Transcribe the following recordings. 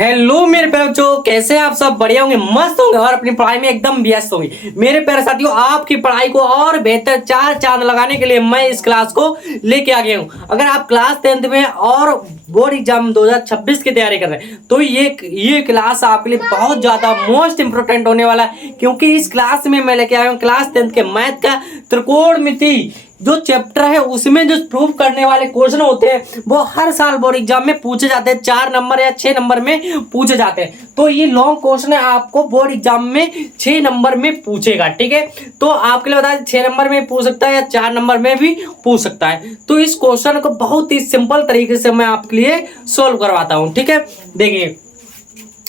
Hello मेरे बच्चों, कैसे आप सब बढ़िया होंगे, मस्त होंगे और अपनी पढ़ाई में एकदम व्यस्त होंगे। मेरे प्यारे साथियों, आपकी पढ़ाई को और बेहतर चार चांद लगाने के लिए मैं इस क्लास को लेके आ गया हूँ। अगर आप क्लास 10th में और बोर्ड एग्जाम 2026 की तैयारी कर रहे हैं तो ये क्लास आपके लिए बहुत ज्यादा मोस्ट इंपोर्टेंट होने वाला है, क्योंकि इस क्लास में मैं लेके आया हूँ क्लास 10th के मैथ का त्रिकोणमिति जो चैप्टर है, उसमें जो प्रूफ करने वाले क्वेश्चन होते हैं वो हर साल बोर्ड एग्जाम में पूछे जाते हैं। 4 नंबर या 6 नंबर में पूछे जाते हैं। तो ये लॉन्ग क्वेश्चन है, आपको बोर्ड एग्जाम में 6 नंबर में पूछेगा। ठीक है, तो आपके लिए बता दें 6 नंबर में पूछ सकता है या 4 नंबर में भी पूछ सकता है। तो इस क्वेश्चन को बहुत ही सिंपल तरीके से मैं आपके लिए सोल्व करवाता हूँ। ठीक है, देखिए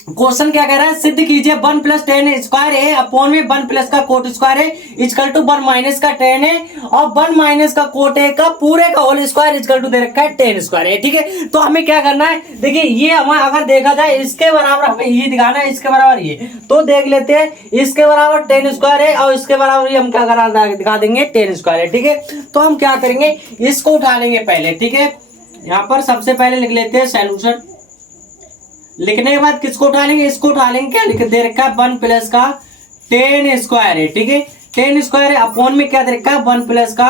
क्वेश्चन क्या कह रहा है, सिद्ध कीजिए 1 + 10 स्क्वायर है अपॉन में 1 प्लस का कोट स्क्वायर है इक्वल टू 1 माइनस का 10 है और 1 माइनस का कोट है का पूरे का होल स्क्वायर इक्वल टू दे रखा है 10 स्क्वायर है। ठीक है, तो हमें क्या करना है, देखिए ये हमें अगर देखा जाए इसके बराबर हमें ये दिखाना है, इसके बराबर ये, तो देख लेते हैं इसके बराबर 10 स्क्वायर है और इसके बराबर हम क्या करा दिखा देंगे 10 स्क्वायर है। ठीक है, तो हम क्या करेंगे, इसको उठा लेंगे पहले। ठीक है, यहाँ पर सबसे पहले लिख लेते हैं सॉल्यूशन। लिखने के बाद किसको उठा लेंगे, इसको उठा लेंगे। क्या लिख दे रखा है 1 प्लस का 10 स्क्वायर है। ठीक है, 10 स्क्वायर है अपॉन में क्या दे रखा है 1 प्लस का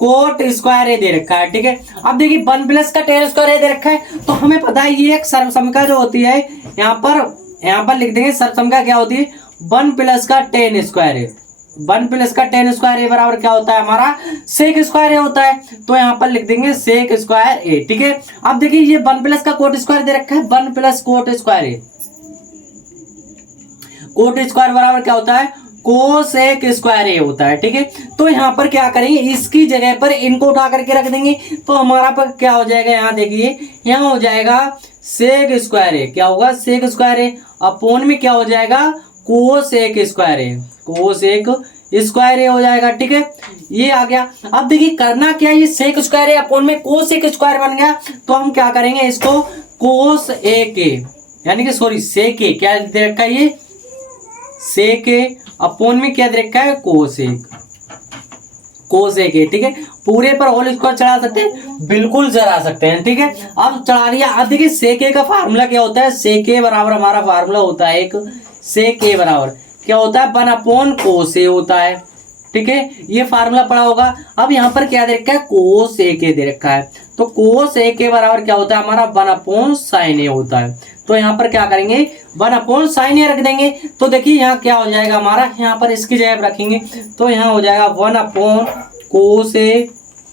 कोट स्क्वायर है दे रखा है। ठीक है, अब देखिए 1 प्लस का 10 स्क्वायर है दे रखा है, तो हमें पता है ये एक सर्वसमिका जो होती है, यहाँ पर लिख देंगे सर्वसमिका क्या होती है 1 प्लस का 10 स्क्वायर है। 1 प्लस का 10 स्क्वायर ए बराबर क्या होता है हमारा सेक स्क्वायर ए होता है, तो यहाँ पर लिख देंगे सेक स्क्वायर ए। ठीक है, अब देखिए ये 1 प्लस का कोट स्क्वायर दे रखा है 1 plus coat square A, cot square बराबर क्या होता है कोसेक स्क्वायर ए होता है। ठीक है, तो यहाँ पर क्या करेंगे, इसकी जगह पर इनको उठा करके रख देंगे, तो हमारा पर क्या हो जाएगा, यहाँ देखिए यहाँ हो जाएगा सेक स्क्वायर ए, क्या होगा सेक स्क्वायर ए अपॉन में क्या हो जाएगा कोसेक स्क्वायर ए, कोसेक स्क्वायर ए हो जाएगा। ठीक है, ये आ गया। अब देखिए करना क्या है, ये सेक स्क्वायर ए अपॉन में कोसेक स्क्वायर बन गया, तो हम क्या करेंगे इसको कोस ए के यानी कि सॉरी सेक ए क्या दे रखा है, ये सेक ए अपॉन में क्या दे रखा है कोसेक ए। ठीक है, पूरे पर होल स्क्वायर चढ़ा सकते हैं, बिल्कुल चढ़ा सकते हैं। ठीक है, अब चढ़ा दिया। अब देखिए सेक ए का फार्मूला क्या होता है, सेक ए बराबर हमारा फार्मूला होता है एक सेक ए बराबर क्या होता है 1 अपॉन कोस ए होता है। ठीक है, ये फार्मूला पढ़ा होगा। अब यहाँ पर क्या दे रखा है कोस ए के दे रखा है, तो कोस ए के बराबर क्या होता है हमारा 1 अपॉन साइन ए होता है। तो यहाँ पर क्या करेंगे 1 अपॉन साइन ए रख देंगे, तो देखिए यहाँ क्या हो जाएगा हमारा, यहाँ पर इसकी जगह रखेंगे तो यहाँ हो जाएगा 1 अपॉन कोस ए,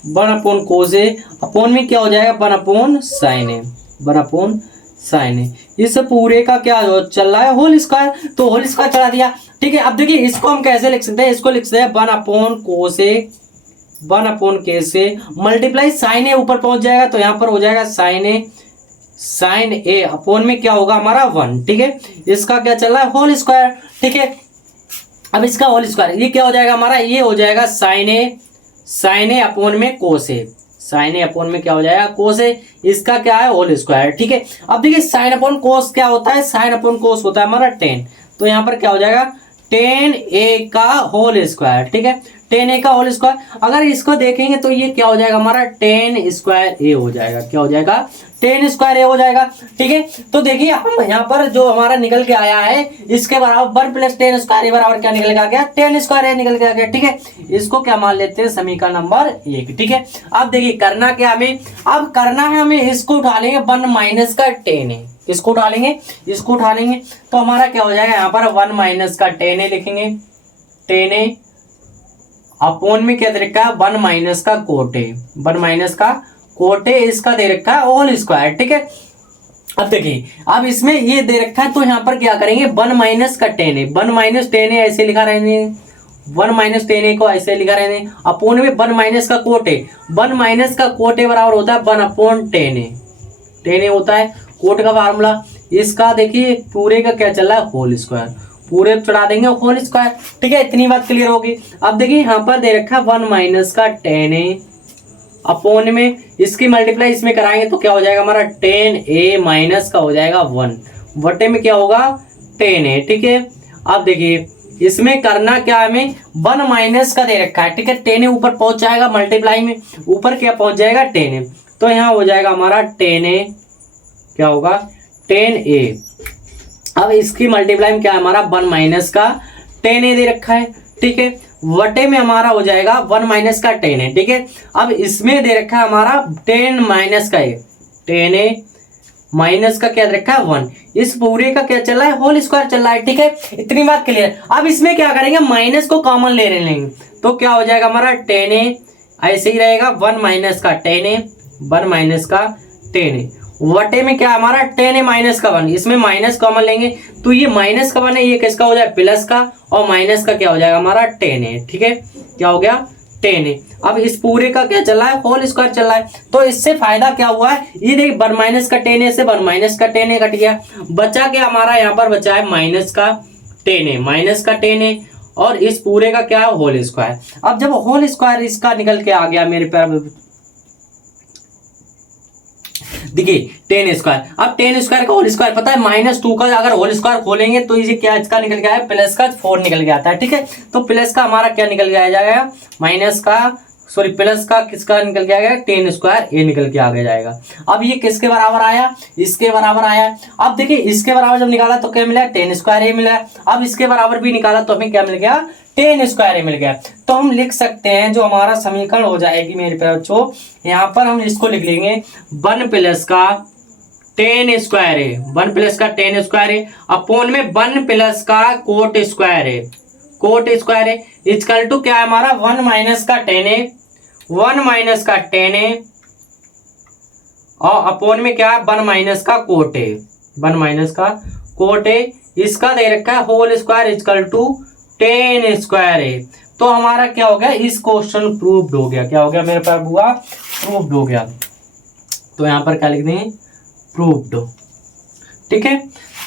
1 अपॉन कोस ए अपॉन में क्या हो जाएगा 1 अपॉन साइन ए, 1 अपॉन साइन ए। इस पूरे का क्या चल रहा है होल स्क्वायर, तो होल स्क्वायर चढ़ा दिया। ठीक है, अब देखिए इसको हम कैसे लिख सकते हैं, इसको लिख सकते हैं 1 upon cos A, 1 upon case A multiply sign ए ऊपर पहुंच जाएगा, तो यहाँ पर हो जाएगा साइन ए अपॉन में क्या होगा हमारा 1। ठीक है, इसका क्या चल रहा है होल स्क्वायर। ठीक है, अब इसका होल स्क्वायर ये क्या हो जाएगा हमारा, ये हो जाएगा साइन ए अपॉन में कोस ए, साइन ए अपॉन में क्या हो जाएगा कोस ए, इसका क्या है होल स्क्वायर। ठीक है, अब देखिए साइन अपॉन कोस क्या होता है, साइन अपॉन कोस होता है हमारा 10, तो यहाँ पर क्या हो जाएगा 10a का होल स्क्वायर। ठीक है, 10a का होल स्क्वायर, अगर इसको देखेंगे तो ये क्या हो जाएगा हमारा 10 स्क्वायर ए हो जाएगा, क्या हो जाएगा 10 स्क्वायर ए हो जाएगा। ठीक है, तो देखिए हम यहाँ पर जो हमारा निकल के आया है इसके बराबर 1 प्लस 10 स्क्वायर ए बराबर क्या निकल के आ गया 10 स्क्वायर ए निकल के आ गया। ठीक है, इसको क्या मान लेते हैं समीकरण नंबर 1। ठीक है, अब देखिए करना क्या हमें, अब करना है हमें इसको उठा लेंगे 1 माइनस का 10 है, इसको उठा लेंगे, इसको उठा लेंगे तो हमारा क्या हो जाएगा यहाँ पर 1 माइनस का 10 है लिखेंगे, 10 है अपॉन में क्या दे रखा है 1 माइनस का कोट है, 1 माइनस का कोट है इसका दे रखा है होल स्क्वायर। ठीक है, अब देखिए अब इसमें ये दे रखा है तो यहाँ पर क्या करेंगे 1 माइनस का 10 है, 1 माइनस 10 है ऐसे लिखा रहने, 1 माइनस 10 है को ऐसे लिखा रहने अपॉन में 1 माइनस का कोट है, 1 माइनस का कोट है बराबर होता है 1 अपॉन 10 है, 10 होता है कोट का फार्मूला। इसका देखिए पूरे का क्या चल रहा है होल स्क्वायर, पूरे चढ़ा देंगे होल स्क्वायर। ठीक है, इतनी बात क्लियर होगी। अब देखिए यहाँ पर दे रखा है 1 माइनस का 10 है अपॉन में इसकी मल्टीप्लाई इसमें कराएंगे तो क्या हो जाएगा हमारा 10a माइनस का हो जाएगा 1 बटे में क्या होगा 10 है। ठीक है, अब देखिए इसमें करना क्या हमें 1 माइनस का दे रखा है। ठीक है, 10 ऊपर पहुंच जाएगा मल्टीप्लाई में, ऊपर क्या पहुंच जाएगा 10, तो यहाँ हो जाएगा हमारा 10a क्या होगा 10a अब इसकी मल्टीप्लाई में क्या है हमारा 1 माइनस का 10a दे रखा है, ठीक है, वटे में हमारा हो जाएगा 1 माइनस का 10 है, ठीक है। अब इसमें दे रखा है हमारा 10 माइनस का 10a माइनस का क्या दे रखा है 1, इस पूरे का क्या चल रहा है होल स्क्वायर चल रहा है, ठीक है। इतनी बात क्लियर। अब इसमें क्या करेंगे माइनस को कॉमन ले लेंगे तो क्या हो जाएगा हमारा 10a ऐसे ही रहेगा 1 माइनस का 10a 1 माइनस का 10a वटे में क्या हमारा 10a माइनस का 1, इसमें माइनस कॉमन लेंगे तो ये माइनस का 1 है, ये किसका हो जाए प्लस का, और माइनस का क्या हो जाएगा हमारा 10a, ठीक है, क्या हो गया 10a। अब इस पूरे का क्या चल रहा है होल स्क्वायर चल रहा है, तो इससे फायदा क्या हुआ है, ये देखिए 1 माइनस का 10a से 1 माइनस का 10a कट गया, बचा क्या हमारा यहाँ पर बचा है माइनस का 10a और इस पूरे का क्या है होल स्क्वायर। अब जब होल स्क्वायर इसका निकल के आ गया मेरे पैर, देखिए 10 स्क्वायर, अब 10 स्क्वायर का होल स्क्वायर पता है -2 का अगर होल स्क्वायर खोलेंगे तो ये क्या इसका निकल गया है प्लस का 4 निकल के आता है, ठीक है। तो प्लस का हमारा क्या निकल के आ जाएगा माइनस का सॉरी प्लस का किसका निकल के आ गया 10 स्क्वायर ए निकल के आगे जाएगा। अब ये किसके बराबर आया, इसके बराबर आया। अब देखिए इसके बराबर जब निकाला तो क्या मिला 10 स्क्वायर ए मिला। अब इसके बराबर भी निकाला तो हमें क्या मिल गया 10 स्क्वायर ए मिल गया। तो हम लिख सकते हैं जो हमारा समीकरण हो जाएगी मेरे प्यारे बच्चों, यहाँ पर हम इसको लिख लेंगे 1 प्लस का 10 स्क्वायर ए, 1 प्लस का 10 स्क्वायर ए अपोन में 1 प्लस का cot square A, cot square A equal to क्या है हमारा 1 माइनस का 10a 1 माइनस का 10a और अपोन में क्या 1 माइनस का कोट ए, 1 माइनस का कोट ए, इसका दे रखा है whole square equal to 10 square A. तो हमारा क्या हो गया इस क्वेश्चन प्रूव्ड हो गया। क्या हो गया मेरे पास हुआ प्रूव्ड हो गया। तो यहाँ पर क्या लिख देंगे प्रूव्ड, ठीक है।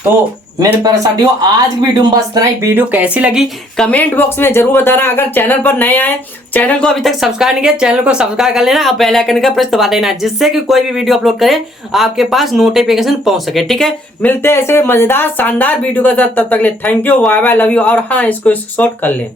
तो मेरे प्यारे साथियों आज की वीडियो में बस इतना ही। वीडियो कैसी लगी कमेंट बॉक्स में जरूर बताना। अगर चैनल पर नए आए, चैनल को अभी तक सब्सक्राइब नहीं किया, चैनल को सब्सक्राइब कर लेना और बेल आइकन का प्रेस दबा देना जिससे कि कोई भी वीडियो अपलोड करे आपके पास नोटिफिकेशन पहुंच सके, ठीक है। मिलते हैं ऐसे मजेदार शानदार वीडियो के साथ, तब तक ले thank you, bye bye, love you. और हाँ इसको शॉर्ट कर लें।